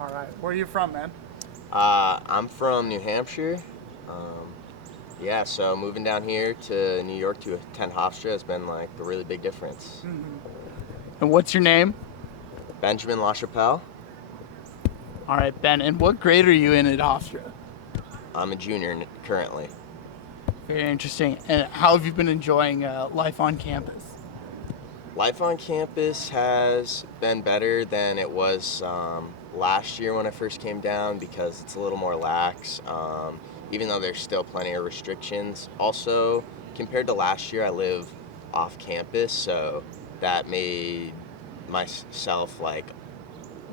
All right. Where are you from, man? I'm from New Hampshire. Um, yeah, so moving down here to New York to attend Hofstra has been like a really big difference. And what's your name? Benjamin LaChapelle. All right, Ben. And what grade are you in at Hofstra? I'm a junior currently. Very interesting. And how have you been enjoying life on campus? Life on campus has been better than it was last year when I first came down because it's a little more lax, even though there's still plenty of restrictions. Also, compared to last year, I live off campus, so that made myself like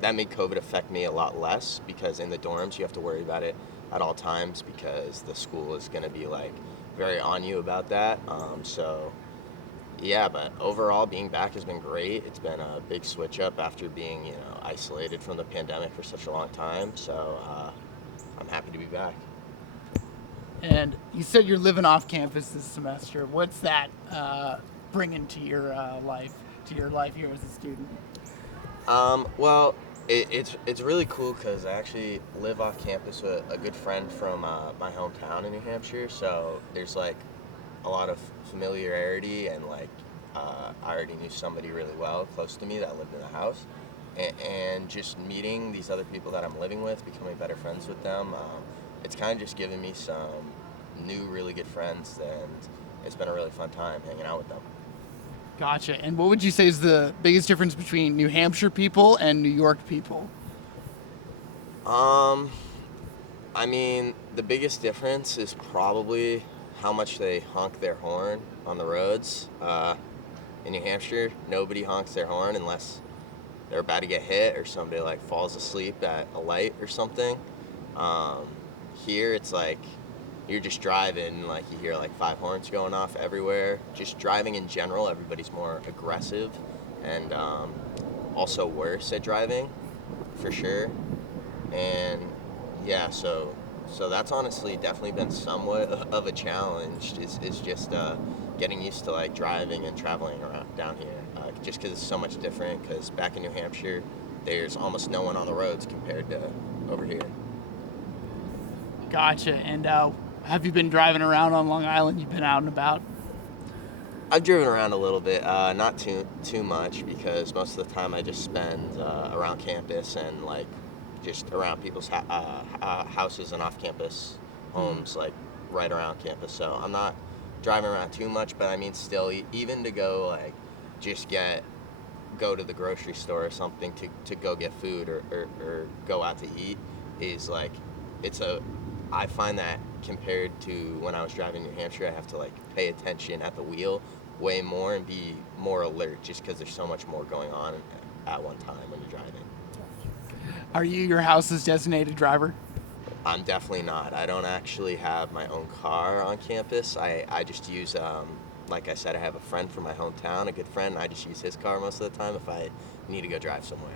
that made COVID affect me a lot less because in the dorms you have to worry about it at all times because the school is going to be like very on you about that. So yeah, but overall, being back has been great. It's been a big switch up after being, isolated from the pandemic for such a long time. So I'm happy to be back. And you said you're living off campus this semester. What's that bringing to your life here as a student? Well, it's really cool because I actually live off campus with a good friend from my hometown in New Hampshire. So there's like a lot of familiarity and like I already knew somebody really well close to me that lived in the house. And just meeting these other people that I'm living with, becoming better friends with them, it's kind of just given me some new, really good friends, and it's been a really fun time hanging out with them. Gotcha. And what would you say is the biggest difference between New Hampshire people and New York people? Um, I mean, the biggest difference is probably how much they honk their horn on the roads. In New Hampshire, nobody honks their horn unless they're about to get hit or somebody like falls asleep at a light or something. Um, Here, it's like you're just driving, like you hear like five horns going off everywhere. Just driving in general, everybody's more aggressive and also worse at driving, for sure. And yeah, so that's honestly definitely been somewhat of a challenge. Is just getting used to like driving and traveling around down here. Just because it's so much different. Because back in New Hampshire, there's almost no one on the roads compared to over here. Gotcha. And have you been driving around on Long Island? You've been out and about? I've driven around a little bit, not too much because most of the time I just spend around campus and like just around people's houses and off campus homes, like right around campus. So I'm not driving around too much, but I mean still, even to go like just go to the grocery store or something to go get food or go out to eat is like it's a I find that compared to when I was driving New Hampshire, I have to like pay attention at the wheel way more and be more alert just because there's so much more going on at one time when you're driving. Are you your house's designated driver? I'm definitely not. I don't actually have my own car on campus. I just use, like I said, I have a friend from my hometown, a good friend, and I just use his car most of the time if I need to go drive somewhere.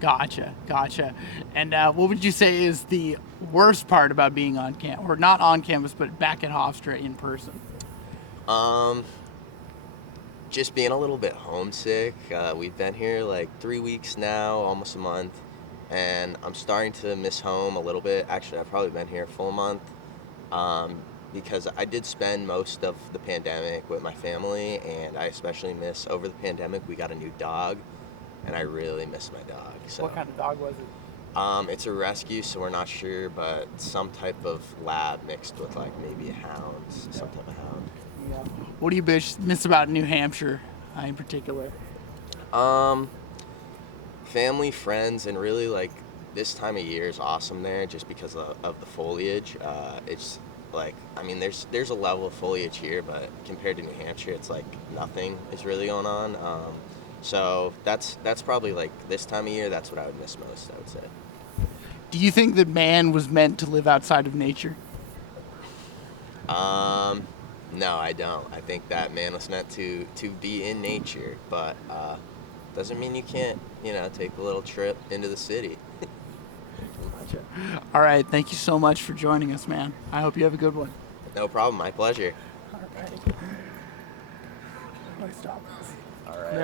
Gotcha. And what would you say is the worst part about being on campus, or not on campus, but back at Hofstra in person? Um, just being a little bit homesick. We've been here like 3 weeks now, almost a month, and I'm starting to miss home a little bit. Actually, I've probably been here a full month um, because I did spend most of the pandemic with my family, and I especially miss over the pandemic. We got a new dog, and I really miss my dog. So, What kind of dog was it? it's a rescue, so we're not sure, but some type of lab mixed with like maybe a hound, some type of hound. Yeah. What do you miss about New Hampshire in particular? Um, Family, friends, and really like this time of year is awesome there just because of the foliage. It's like I mean, there's a level of foliage here, but compared to New Hampshire, it's like nothing is really going on. So that's probably like this time of year. That's what I would miss most. I would say. Do you think that man was meant to live outside of nature? Um, no, I don't. I think that man was meant to be in nature, but doesn't mean you can't take a little trip into the city. Gotcha. All right. Thank you so much for joining us, man. I hope you have a good one. No problem. My pleasure. All right. Stop. All right. There